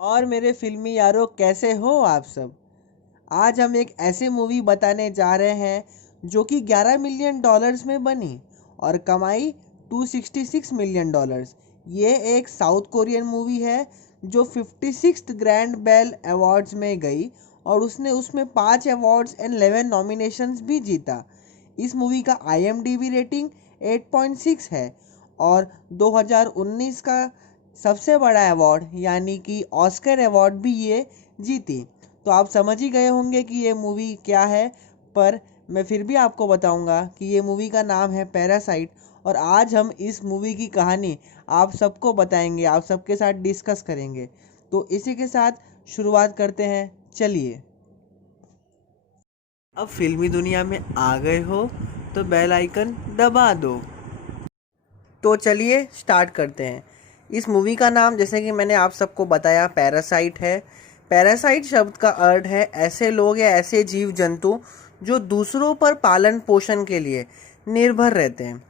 और मेरे फिल्मी यारों, कैसे हो आप सब। आज हम एक ऐसे मूवी बताने जा रहे हैं जो कि 11 मिलियन डॉलर्स में बनी और कमाई 266 मिलियन डॉलर्स। ये एक साउथ कोरियन मूवी है जो 56th ग्रैंड बेल अवार्ड्स में गई और उसने उसमें 5 अवार्ड्स एंड 11 नॉमिनेशंस भी जीता। इस मूवी का IMDb रेटिंग 8.6 है और 2019 का सबसे बड़ा अवार्ड यानी कि ऑस्कर अवार्ड भी ये जीती। तो आप समझ ही गए होंगे कि ये मूवी क्या है, पर मैं फिर भी आपको बताऊंगा कि ये मूवी का नाम है पैरासाइट। और आज हम इस मूवी की कहानी आप सबको बताएंगे, आप सबके साथ डिस्कस करेंगे। तो इसी के साथ शुरुआत करते हैं, चलिए। अब फिल्मी दुनिया में आ गए हो तो बेल आइकन दबा दो। तो चलिए स्टार्ट करते हैं। इस मूवी का नाम, जैसे कि मैंने आप सबको बताया, पैरासाइट है। पैरासाइट शब्द का अर्थ है ऐसे लोग या ऐसे जीव जंतु जो दूसरों पर पालन पोषण के लिए निर्भर रहते हैं।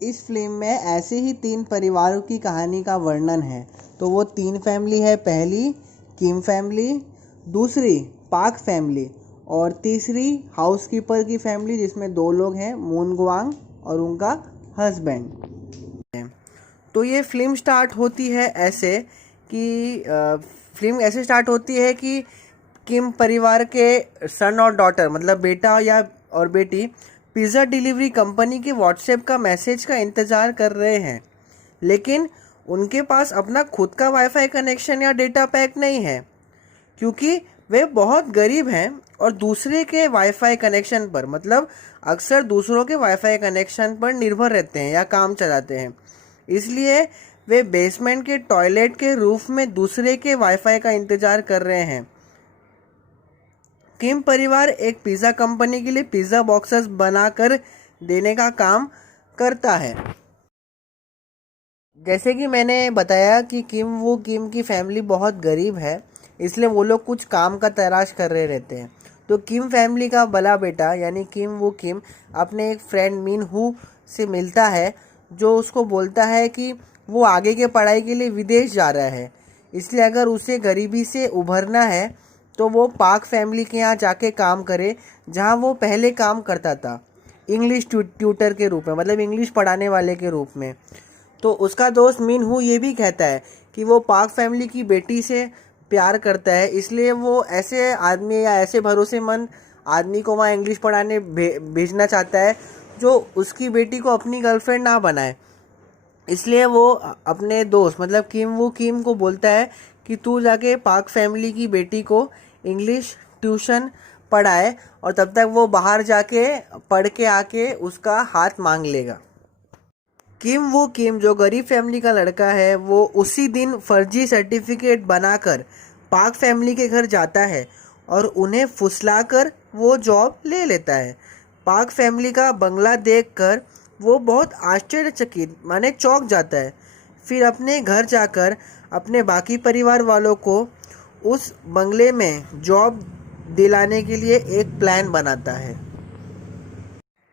इस फिल्म में ऐसे ही 3 परिवारों की कहानी का वर्णन है। तो वो 3 फैमिली है। पहली किम फैमिली, दूसरी पाक फैमिली और तीसरी हाउसकीपर की फैमिली, जिसमें 2 लोग हैं, मून गुआंग और उनका हस्बैंड। तो ये फिल्म स्टार्ट होती है ऐसे कि फिल्म ऐसे स्टार्ट होती है कि किम परिवार के सन और डॉटर, मतलब बेटा या और बेटी, पिज़्ज़ा डिलीवरी कंपनी के व्हाट्सएप का मैसेज का इंतज़ार कर रहे हैं, लेकिन उनके पास अपना खुद का वाईफाई कनेक्शन या डेटा पैक नहीं है क्योंकि वे बहुत गरीब हैं और दूसरे के वाईफाई कनेक्शन पर, मतलब अक्सर दूसरों के वाईफाई कनेक्शन पर निर्भर रहते हैं या काम चलाते हैं। इसलिए वे बेसमेंट के टॉयलेट के रूफ में दूसरे के वाईफाई का इंतज़ार कर रहे हैं। किम परिवार एक पिज़्ज़ा कंपनी के लिए पिज़्ज़ा बॉक्सेस बनाकर देने का काम करता है। जैसे कि मैंने बताया कि किम की फैमिली बहुत गरीब है, इसलिए वो लोग कुछ काम का तलाश कर रहे रहते हैं। तो किम फैमिली का बड़ा बेटा यानी किम अपने एक फ्रेंड मिन हू से मिलता है, जो उसको बोलता है कि वो आगे के पढ़ाई के लिए विदेश जा रहा है, इसलिए अगर उसे गरीबी से उभरना है तो वो पाक फैमिली के यहाँ जाके काम करे, जहाँ वो पहले काम करता था, इंग्लिश ट्यूटर के रूप में, मतलब इंग्लिश पढ़ाने वाले के रूप में। तो उसका दोस्त मिन हू ये भी कहता है कि वो पाक फैमिली की बेटी से प्यार करता है, इसलिए वो ऐसे आदमी या ऐसे भरोसेमंद आदमी को वहाँ इंग्लिश पढ़ाने भेजना चाहता है जो उसकी बेटी को अपनी गर्लफ्रेंड ना बनाए। इसलिए वो अपने दोस्त, मतलब किम को बोलता है कि तू जाके पाक फैमिली की बेटी को इंग्लिश ट्यूशन पढ़ाए और तब तक वो बाहर जाके पढ़ के आके उसका हाथ मांग लेगा। किम जो गरीब फैमिली का लड़का है, वो उसी दिन फर्जी सर्टिफिकेट बनाकर पाक फैमिली के घर जाता है और उन्हें फुसलाकर वो जॉब ले लेता है। पाक फैमिली का बंगला देखकर वो बहुत आश्चर्यचकित माने चौंक जाता है। फिर अपने घर जाकर अपने बाकी परिवार वालों को उस बंगले में जॉब दिलाने के लिए एक प्लान बनाता है।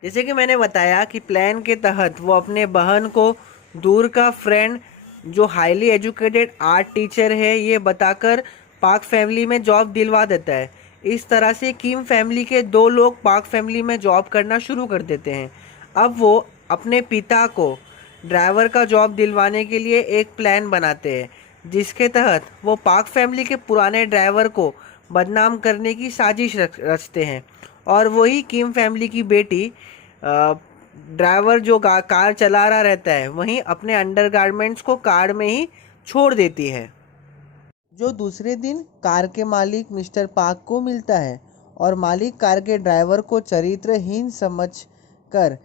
जैसे कि मैंने बताया कि प्लान के तहत वो अपने बहन को दूर का फ्रेंड जो हाईली एजुकेटेड आर्ट टीचर है ये बताकर पाक फैमिली में जॉब दिलवा देता है। इस तरह से किम फैमिली के 2 लोग पाक फैमिली में जॉब करना शुरू कर देते हैं। अब वो अपने पिता को ड्राइवर का जॉब दिलवाने के लिए एक प्लान बनाते हैं, जिसके तहत वो पाक फैमिली के पुराने ड्राइवर को बदनाम करने की साजिश रचते हैं और वही किम फैमिली की बेटी ड्राइवर जो कार चला रहा रहता है वहीं अपने अंडरगारमेंट्स को कार में ही छोड़ देती है। जो दूसरे दिन कार के मालिक मिस्टर पाक को मिलता है और मालिक कार के ड्राइवर को चरित्रहीन समझकर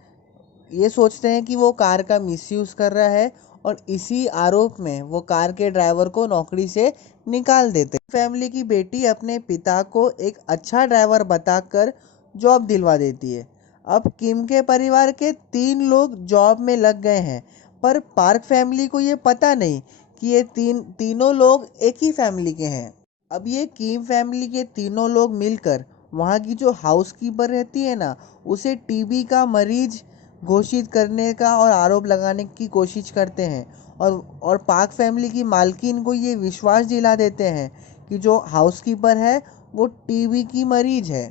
ये सोचते हैं कि वो कार का मिसयूज़ कर रहा है और इसी आरोप में वो कार के ड्राइवर को नौकरी से निकाल देते हैं। फैमिली की बेटी अपने पिता को एक अच्छा ड्राइवर बताकर जॉब दिलवा देती है। अब किम के परिवार के 3 लोग जॉब में लग गए हैं, पर पार्क फैमिली को ये पता नहीं कि ये तीनों लोग एक ही फैमिली के हैं। अब ये किम फैमिली के तीनों लोग मिलकर वहाँ की जो हाउसकीपर रहती है ना, उसे टीबी का मरीज घोषित करने का और आरोप लगाने की कोशिश करते हैं और पाक फैमिली की मालकिन को ये विश्वास दिला देते हैं कि जो हाउसकीपर है वो टीबी की मरीज है।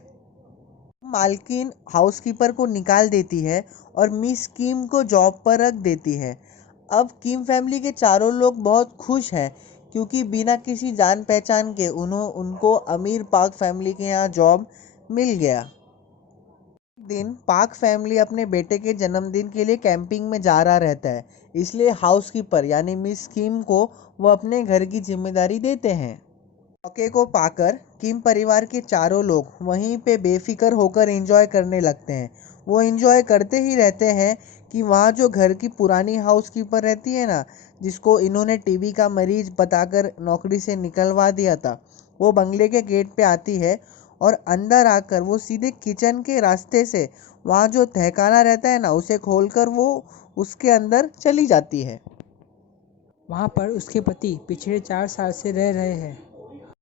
मालकिन हाउसकीपर को निकाल देती है और मिस किम को जॉब पर रख देती है। अब किम फैमिली के चारों लोग बहुत खुश हैं क्योंकि बिना किसी जान पहचान के उनको अमीर पाक फैमिली के यहाँ जॉब मिल गया। दिन पाक फैमिली अपने बेटे के जन्मदिन के लिए कैंपिंग में जा रहा रहता है, इसलिए हाउसकीपर यानी मिस किम को वो अपने घर की जिम्मेदारी देते हैं। मौके को पाकर किम परिवार के चारों लोग वहीं पे बेफिक्र होकर एंजॉय करने लगते हैं। वो एंजॉय करते ही रहते हैं कि वहाँ जो घर की पुरानी हाउसकीपर रहती है ना, जिसको इन्होंने टीबी का मरीज बताकर नौकरी से निकलवा दिया था, वो बंगले के गेट पे आती है और अंदर आकर वो सीधे किचन के रास्ते से वहाँ जो तहखाना रहता है ना, उसे खोलकर वो उसके अंदर चली जाती है। वहाँ पर उसके पति पिछले 4 साल से रह रहे हैं।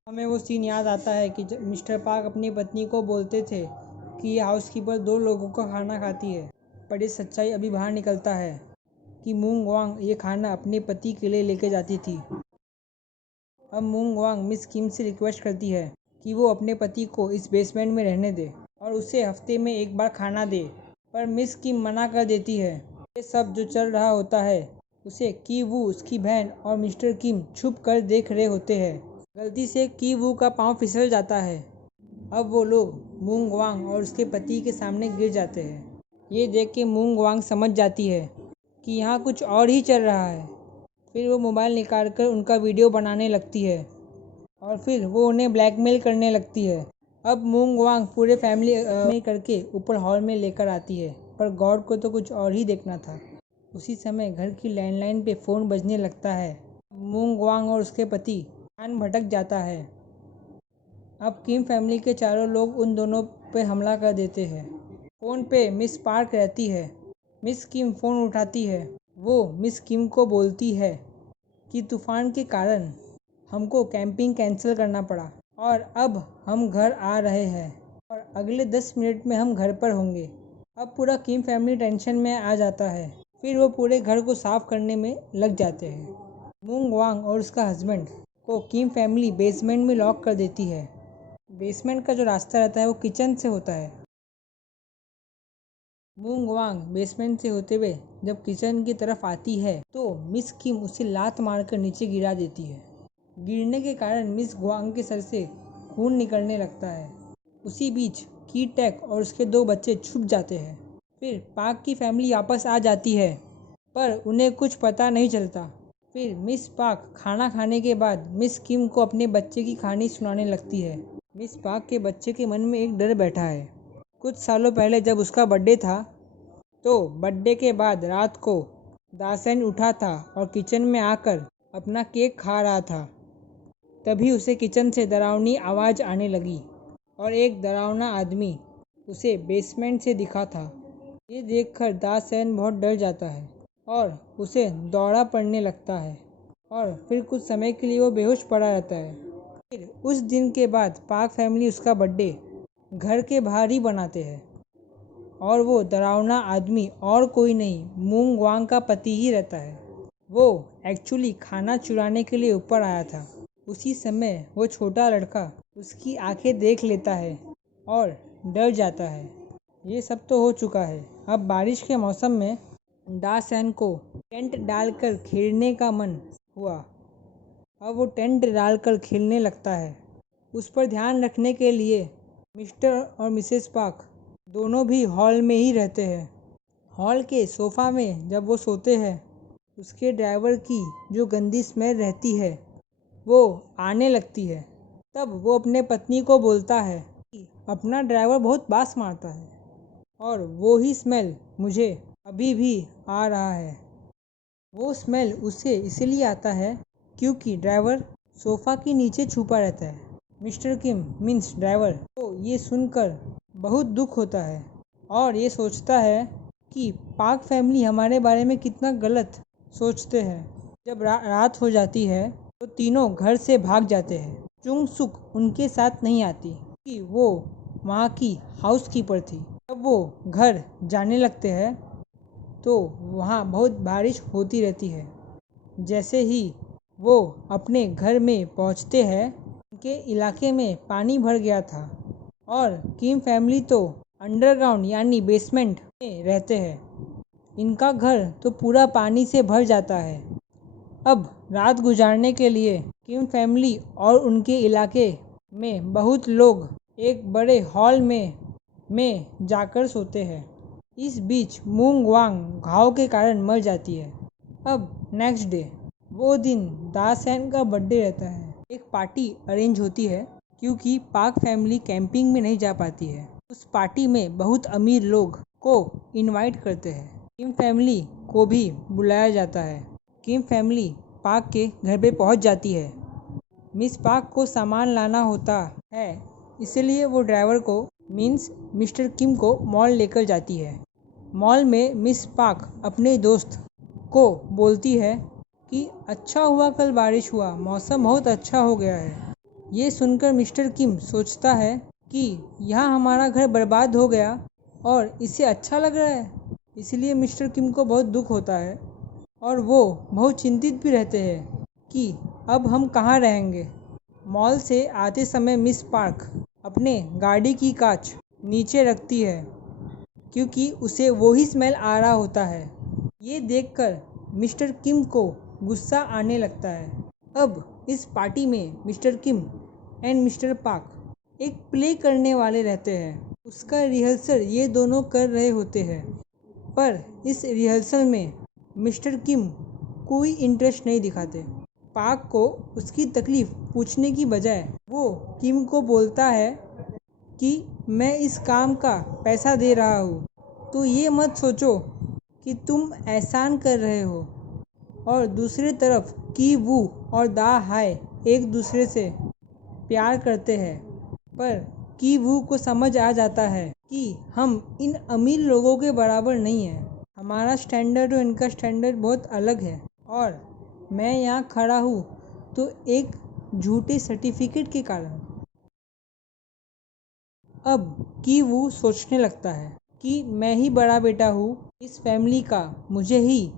हमें वो सीन याद आता है कि जब मिस्टर पार्क अपनी पत्नी को बोलते थे कि ये हाउसकीपर 2 लोगों का खाना खाती है, पर ये सच्चाई अभी बाहर निकलता है कि मूंग वांग ये खाना अपने पति के लिए लेके जाती थी। अब मूंग वांग मिस किम से रिक्वेस्ट करती है कि वो अपने पति को इस बेसमेंट में रहने दे और उसे हफ्ते में एक बार खाना दे, पर मिस किम मना कर देती है। ये सब जो चल रहा होता है उसे की वू, उसकी बहन और मिस्टर किम छुप कर देख रहे होते हैं। गलती से की वू का पाँव फिसल जाता है। अब वो लोग मूंग वांग और उसके पति के सामने गिर जाते हैं। ये देख के मूंग वांग समझ जाती है कि यहाँ कुछ और ही चल रहा है। फिर वो मोबाइल निकाल कर उनका वीडियो बनाने लगती है और फिर वो उन्हें ब्लैकमेल करने लगती है। अब मूंग वांग पूरे फैमिली में करके ऊपर हॉल में लेकर आती है, पर गॉड को तो कुछ और ही देखना था। उसी समय घर की लैंडलाइन पे फ़ोन बजने लगता है। मूंग वांग और उसके पति ध्यान भटक जाता है। अब किम फैमिली के चारों लोग उन दोनों पे हमला कर देते हैं। फ़ोन पे मिस पार्क रहती है। मिस किम फ़ोन उठाती है। वो मिस किम को बोलती है कि तूफ़ान के कारण हमको कैंपिंग कैंसिल करना पड़ा और अब हम घर आ रहे हैं और अगले 10 मिनट में हम घर पर होंगे। अब पूरा किम फैमिली टेंशन में आ जाता है। फिर वो पूरे घर को साफ करने में लग जाते हैं। मूंग वांग और उसका हस्बैंड को किम फैमिली बेसमेंट में लॉक कर देती है। बेसमेंट का जो रास्ता रहता है वो किचन से होता है। मूंग वांग बेसमेंट से होते हुए जब किचन की तरफ आती है तो मिस किम उसे लात मारकर नीचे गिरा देती है। गिरने के कारण मिस वांग के सर से खून निकलने लगता है। उसी बीच की टेक और उसके 2 बच्चे छुप जाते हैं। फिर पाक की फैमिली वापस आ जाती है, पर उन्हें कुछ पता नहीं चलता। फिर मिस पाक खाना खाने के बाद मिस किम को अपने बच्चे की कहानी सुनाने लगती है। मिस पाक के बच्चे के मन में एक डर बैठा है। कुछ सालों पहले जब उसका बर्थडे था, तो बर्थडे के बाद रात को दासेन उठा था और किचन में आकर अपना केक खा रहा था। तभी उसे किचन से डरावनी आवाज़ आने लगी और एक डरावना आदमी उसे बेसमेंट से दिखा था। ये देखकर दासेन बहुत डर जाता है और उसे दौड़ा पड़ने लगता है और फिर कुछ समय के लिए वो बेहोश पड़ा रहता है। फिर उस दिन के बाद पाक फैमिली उसका बर्थडे घर के बाहर ही बनाते हैं और वो डरावना आदमी और कोई नहीं मूंग वांग का पति ही रहता है। वो एक्चुअली खाना चुराने के लिए ऊपर आया था। उसी समय वो छोटा लड़का उसकी आंखें देख लेता है और डर जाता है। ये सब तो हो चुका है। अब बारिश के मौसम में दासेन को टेंट डालकर खेलने का मन हुआ। अब वो टेंट डालकर खेलने लगता है। उस पर ध्यान रखने के लिए मिस्टर और मिसेस पाक दोनों भी हॉल में ही रहते हैं। हॉल के सोफ़ा में जब वो सोते हैं, उसके ड्राइवर की जो गंदी स्मेल रहती है वो आने लगती है। तब वो अपने पत्नी को बोलता है कि अपना ड्राइवर बहुत बास मारता है और वो ही स्मेल मुझे अभी भी आ रहा है। वो स्मेल उसे इसलिए आता है क्योंकि ड्राइवर सोफ़ा के नीचे छुपा रहता है। मिस्टर किम मीन्स ड्राइवर को ये सुनकर बहुत दुख होता है और ये सोचता है कि पाक फैमिली हमारे बारे में कितना गलत सोचते हैं। जब रात हो जाती है तो तीनों घर से भाग जाते हैं। चुंग सुक उनके साथ नहीं आती क्योंकि वो वहाँ की हाउसकीपर थी। जब वो घर जाने लगते हैं तो वहाँ बहुत बारिश होती रहती है। जैसे ही वो अपने घर में पहुँचते हैं, उनके इलाके में पानी भर गया था और किम फैमिली तो अंडरग्राउंड यानी बेसमेंट में रहते हैं। इनका घर तो पूरा पानी से भर जाता है। अब रात गुजारने के लिए किम फैमिली और उनके इलाके में बहुत लोग एक बड़े हॉल में जाकर सोते हैं। इस बीच मूंग वांग घाव के कारण मर जाती है। अब नेक्स्ट डे, वो दिन दासैन का बर्थडे रहता है। एक पार्टी अरेंज होती है क्योंकि पाक फैमिली कैंपिंग में नहीं जा पाती है। उस पार्टी में बहुत अमीर लोग को इनवाइट करते हैं। किम फैमिली को भी बुलाया जाता है। किम फैमिली पाक के घर पे पहुंच जाती है। मिस पाक को सामान लाना होता है, इसलिए वो ड्राइवर को मीन्स मिस्टर किम को मॉल लेकर जाती है। मॉल में मिस पाक अपने दोस्त को बोलती है कि अच्छा हुआ कल बारिश हुआ, मौसम बहुत अच्छा हो गया है। ये सुनकर मिस्टर किम सोचता है कि यहाँ हमारा घर बर्बाद हो गया और इसे अच्छा लग रहा है। इसलिए मिस्टर किम को बहुत दुख होता है और वो बहुत चिंतित भी रहते हैं कि अब हम कहाँ रहेंगे। मॉल से आते समय मिस पार्क अपने गाड़ी की कांच नीचे रखती है क्योंकि उसे वही स्मेल आ रहा होता है। ये देखकर मिस्टर किम को गुस्सा आने लगता है। अब इस पार्टी में मिस्टर किम एंड मिस्टर पाक एक प्ले करने वाले रहते हैं। उसका रिहर्सल ये दोनों कर रहे होते हैं, पर इस रिहर्सल में मिस्टर किम कोई इंटरेस्ट नहीं दिखाते। पाक को उसकी तकलीफ पूछने की बजाय वो किम को बोलता है कि मैं इस काम का पैसा दे रहा हूँ, तो ये मत सोचो कि तुम एहसान कर रहे हो। और दूसरी तरफ की वू और दा हाय एक दूसरे से प्यार करते हैं, पर की वू को समझ आ जाता है कि हम इन अमीर लोगों के बराबर नहीं हैं। हमारा स्टैंडर्ड और इनका स्टैंडर्ड बहुत अलग है और मैं यहाँ खड़ा हूँ तो एक झूठे सर्टिफिकेट के कारण। अब की वू सोचने लगता है कि मैं ही बड़ा बेटा हूँ इस फैमिली का, मुझे ही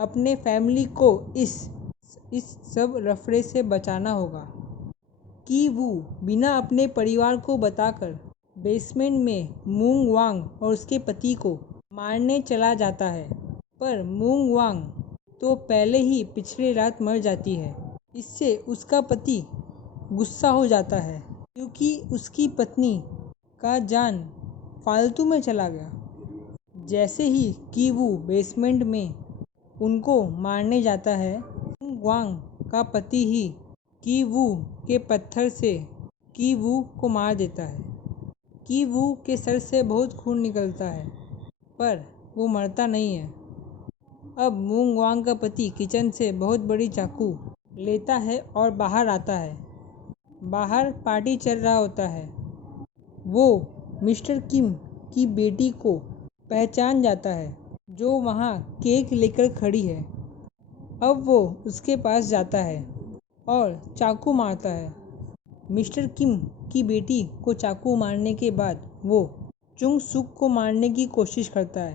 अपने फैमिली को इस सब रफड़े से बचाना होगा। की वू बिना अपने परिवार को बताकर बेसमेंट में मूंग वांग और उसके पति को मारने चला जाता है, पर मूंग वांग तो पहले ही पिछली रात मर जाती है। इससे उसका पति गुस्सा हो जाता है क्योंकि उसकी पत्नी का जान फालतू में चला गया। जैसे ही की वू बेसमेंट में उनको मारने जाता है, मूंग वांग का पति ही की वू के पत्थर से की वू को मार देता है। की वू के सर से बहुत खून निकलता है, पर वो मरता नहीं है। अब मूंग वांग का पति किचन से बहुत बड़ी चाकू लेता है और बाहर आता है। बाहर पार्टी चल रहा होता है। वो मिस्टर किम की बेटी को पहचान जाता है जो वहाँ केक लेकर खड़ी है। अब वो उसके पास जाता है और चाकू मारता है। मिस्टर किम की बेटी को चाकू मारने के बाद वो चुंग सुक को मारने की कोशिश करता है,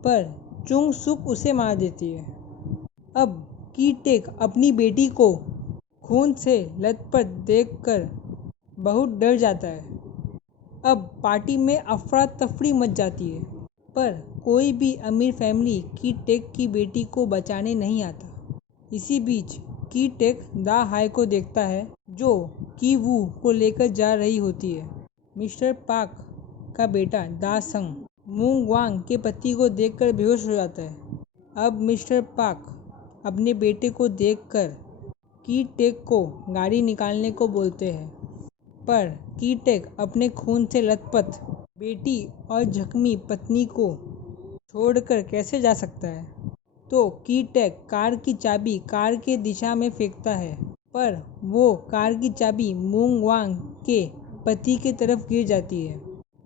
पर चुंग सुक उसे मार देती है। अब की टेक अपनी बेटी को खून से लथपथ देखकर बहुत डर जाता है। अब पार्टी में अफरा तफरी मच जाती है, पर कोई भी अमीर फैमिली की टेक की बेटी को बचाने नहीं आता। इसी बीच की टेक दा हाई को देखता है जो की वू को लेकर जा रही होती है। मिस्टर पाक का बेटा दा संग मूंग वांग के पति को देखकर बेहोश हो जाता है। अब मिस्टर पाक अपने बेटे को देखकर की टेक को गाड़ी निकालने को बोलते हैं, पर की टेक अपने खून से लथपथ बेटी और जख्मी पत्नी को छोड़कर कैसे जा सकता है। तो की टेक कार की चाबी कार के दिशा में फेंकता है, पर वो कार की चाबी मूंग वांग के पति की तरफ गिर जाती है।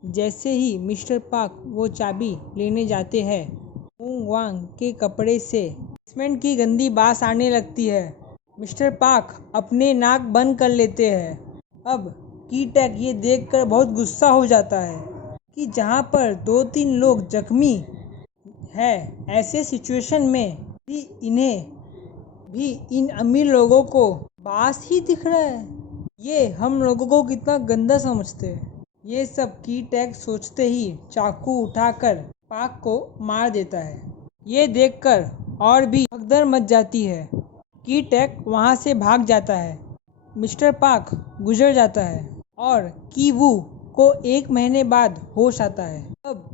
जैसे ही मिस्टर पाक वो चाबी लेने जाते हैं, मूंग वांग के कपड़े से बेसमेंट की गंदी बास आने लगती है। मिस्टर पाक अपने नाक बंद कर लेते हैं। अब की टेक ये देखकर बहुत गुस्सा हो जाता है कि जहाँ पर 2-3 लोग जख्मी है। ऐसे सिचुएशन में भी इन अमीर लोगों को बास ही दिख रहा है। ये हम लोगों को कितना गंदा समझते हैं। ये सब की टैग सोचते ही चाकू उठाकर पाक को मार देता है। ये देखकर और भी भगदड़ मच जाती है। की टैग वहाँ से भाग जाता है। मिस्टर पाक गुजर जाता है और की वू को 1 महीने बाद होश आता है। अब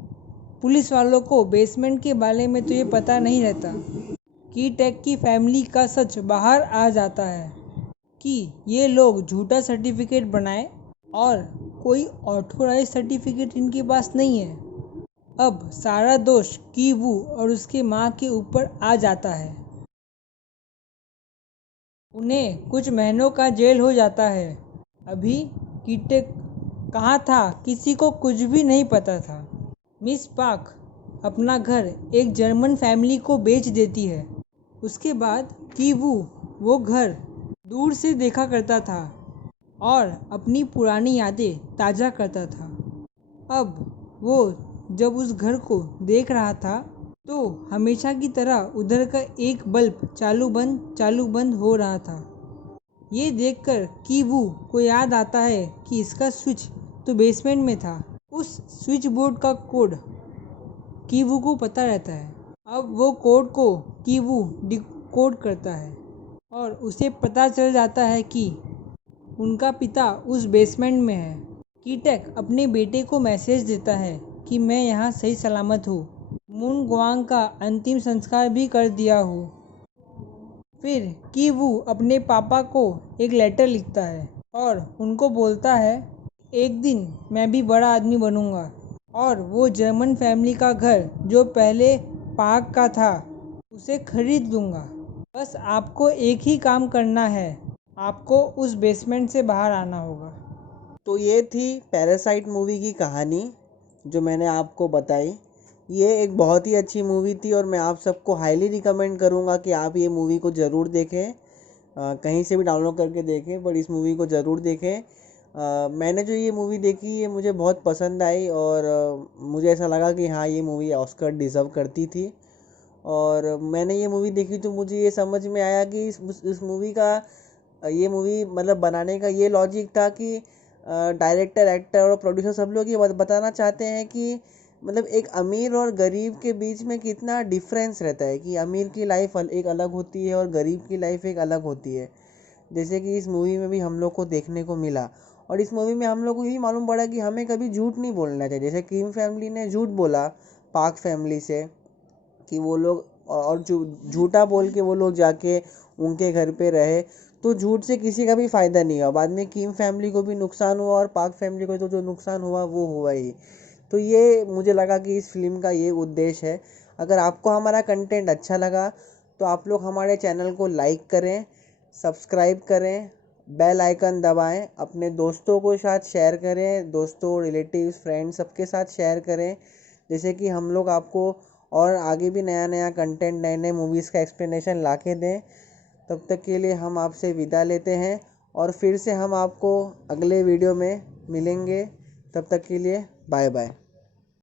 पुलिस वालों को बेसमेंट के बारे में तो ये पता नहीं रहता। की टैग की फैमिली का सच बाहर आ जाता है कि ये लोग झूठा सर्टिफिकेट बनाए और कोई ऑथोराइज सर्टिफिकेट इनके पास नहीं है। अब सारा दोष की वू और उसके माँ के ऊपर आ जाता है। उन्हें कुछ महीनों का जेल हो जाता है। अभी कीटे कहाँ था किसी को कुछ भी नहीं पता था। मिस पाक अपना घर एक जर्मन फैमिली को बेच देती है। उसके बाद की वो घर दूर से देखा करता था और अपनी पुरानी यादें ताज़ा करता था। अब वो जब उस घर को देख रहा था तो हमेशा की तरह उधर का एक बल्ब चालू बंद हो रहा था। ये देखकर कीवू को याद आता है कि इसका स्विच तो बेसमेंट में था। उस स्विच बोर्ड का कोड कीवू को पता रहता है। अब वो कोड को कीवू डिकोड करता है और उसे पता चल जाता है कि उनका पिता उस बेसमेंट में है। कीटेक अपने बेटे को मैसेज देता है कि मैं यहाँ सही सलामत हूँ। मून गुआंग का अंतिम संस्कार भी कर दिया हूँ। फिर कीवू अपने पापा को एक लेटर लिखता है और उनको बोलता है एक दिन मैं भी बड़ा आदमी बनूंगा और वो जर्मन फैमिली का घर जो पहले पाक का था उसे खरीद लूँगा। बस आपको एक ही काम करना है, आपको उस बेसमेंट से बाहर आना होगा। तो ये थी पैरासाइट मूवी की कहानी जो मैंने आपको बताई। ये एक बहुत ही अच्छी मूवी थी और मैं आप सबको हाईली रिकमेंड करूँगा कि आप ये मूवी को ज़रूर देखें। कहीं से भी डाउनलोड करके देखें पर इस मूवी को ज़रूर देखें। मैंने जो ये मूवी देखी ये मुझे बहुत पसंद आई और मुझे ऐसा लगा कि हाँ ये मूवी ऑस्कर डिज़र्व करती थी। और मैंने ये मूवी देखी तो मुझे ये समझ में आया कि इस मूवी का ये मूवी मतलब बनाने का ये लॉजिक था कि डायरेक्टर एक्टर और प्रोड्यूसर सब लोग ये बताना चाहते हैं कि मतलब एक अमीर और गरीब के बीच में कितना डिफरेंस रहता है कि अमीर की लाइफ एक अलग होती है और गरीब की लाइफ एक अलग होती है। जैसे कि इस मूवी में भी हम लोग को देखने को मिला और इस मूवी में हम लोग को ये मालूम पड़ा कि हमें कभी झूठ नहीं बोलना चाहिए। जैसे किम फैमिली ने झूठ बोला पाक फैमिली से कि वो लोग और झूठा बोल के वो लोग जाके उनके घर पे रहे तो झूठ से किसी का भी फ़ायदा नहीं हुआ। बाद में किम फैमिली को भी नुकसान हुआ और पाक फैमिली को तो जो नुकसान हुआ वो हुआ ही। तो ये मुझे लगा कि इस फिल्म का ये उद्देश्य है। अगर आपको हमारा कंटेंट अच्छा लगा तो आप लोग हमारे चैनल को लाइक करें, सब्सक्राइब करें, बेल आइकन दबाएं, अपने दोस्तों के साथ शेयर करें, दोस्तों रिलेटिव्स फ्रेंड्स सबके साथ शेयर करें जैसे कि हम लोग आपको और आगे भी नया नया कंटेंट नए नए मूवीज़ का एक्सप्लेनेशन ला के दें। तब तक के लिए हम आपसे विदा लेते हैं और फिर से हम आपको अगले वीडियो में मिलेंगे। तब तक के लिए बाय बाय।